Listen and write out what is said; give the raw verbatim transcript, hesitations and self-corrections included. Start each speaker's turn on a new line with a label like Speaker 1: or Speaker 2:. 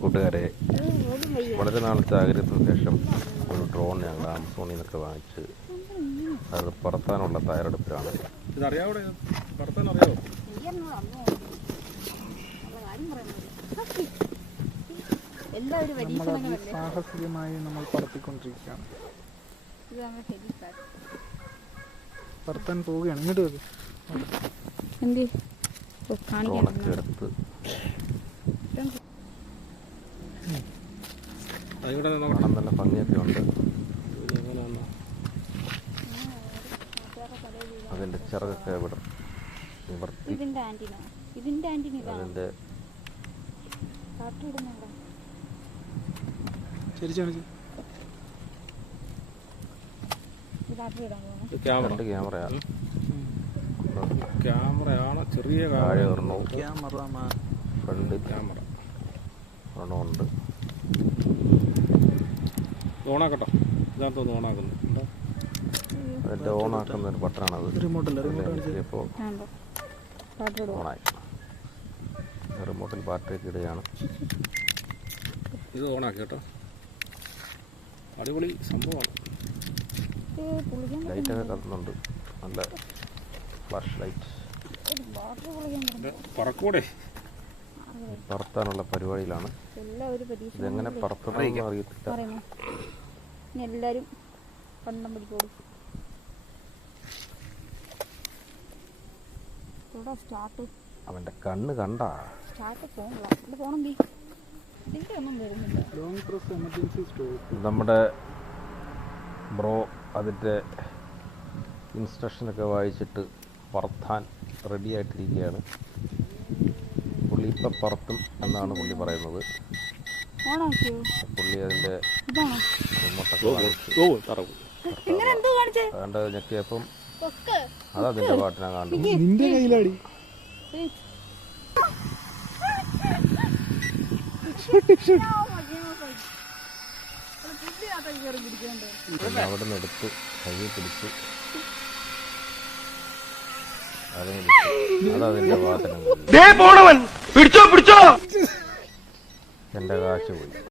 Speaker 1: കൂട്ടുകാരെ, വളരെ നാളത്തെ ആഗ്രഹത്തിന് ശേഷം ഒരു ഡ്രോൺ ഞങ്ങൾ ആമസോണിൽ നിന്നൊക്കെ വാങ്ങിച്ച് അത് പറത്താനുള്ള തയ്യാറെടുപ്പിലാണ്.
Speaker 2: സാഹസികമായി നമ്മൾ പറത്തിക്കൊണ്ടിരിക്കുകയാണ്. പറത്താൻ പോവുകയാണ്. ഇങ്ങോട്ട്
Speaker 1: ഡ്രോണൊക്കെ എടുത്ത് കാണാൻ നല്ല ഭംഗിയൊക്കെ ഉണ്ട്. അതിൻ്റെ ചിറകൊക്കെ ഇവിടെ നിവർത്തി അതിൻ്റെ രണ്ട് ക്യാമറയാണ്
Speaker 3: ക്യാമറയാണ് ചെറിയ
Speaker 1: താഴെ ഒരെണ്ണവും
Speaker 3: ഫ്രണ്ട് ക്യാമറ
Speaker 1: ഒരെണ്ണമുണ്ട്.
Speaker 3: ഓണാക്കട്ടോ, ഇതാണെന്ന് ഓണാക്കുന്നു.
Speaker 1: അതിൻ്റെ ഓണാക്കുന്ന ഒരു ബട്ടണാണത്. ഇപ്പോൾ ഓണായി. റിമോട്ടിൽ ബാറ്ററിയൊക്കെ ഇടുകയാണ്.
Speaker 3: ഇത് ഓണാക്കി കേട്ടോ, അടിപൊളി സംഭവമാണ്.
Speaker 1: ലൈറ്റൊക്കെ കത്തുന്നുണ്ട്, നല്ല ഫ്ലാഷ് ലൈറ്റ്.
Speaker 3: പറക്കൂടെ
Speaker 1: പറത്താനുള്ള പരിപാടിയിലാണ്. ഇതെങ്ങനെ പറത്തണമെന്ന് അറിയത്തില്ല.
Speaker 4: എല്ലാരും കണ്ണം പിടിക്കോളൂ.
Speaker 1: അവന്റെ കണ്ണ് കണ്ട നമ്മുടെ ബ്രോ അതിൻ്റെ ഇൻസ്ട്രക്ഷനൊക്കെ വായിച്ചിട്ട് പറത്താൻ റെഡി ആയിട്ടിരിക്കുകയാണ്. പുള്ളി ഇപ്പം പറത്തും എന്നാണ് പുള്ളി പറയുന്നത്. പുള്ളി അതിൻ്റെ അതുകൊണ്ട് ഞെക്കിയപ്പം അതതിൻ്റെ പാട്ടിനാ കാണും.
Speaker 2: നിന്റെ കയ്യിലാടി
Speaker 1: അവിടെ നിന്ന് എടുത്ത് കയ്യിൽ പിടിച്ച് അതതിൻ്റെ പാട്ടിനും എന്റെ കാശ് പോയി.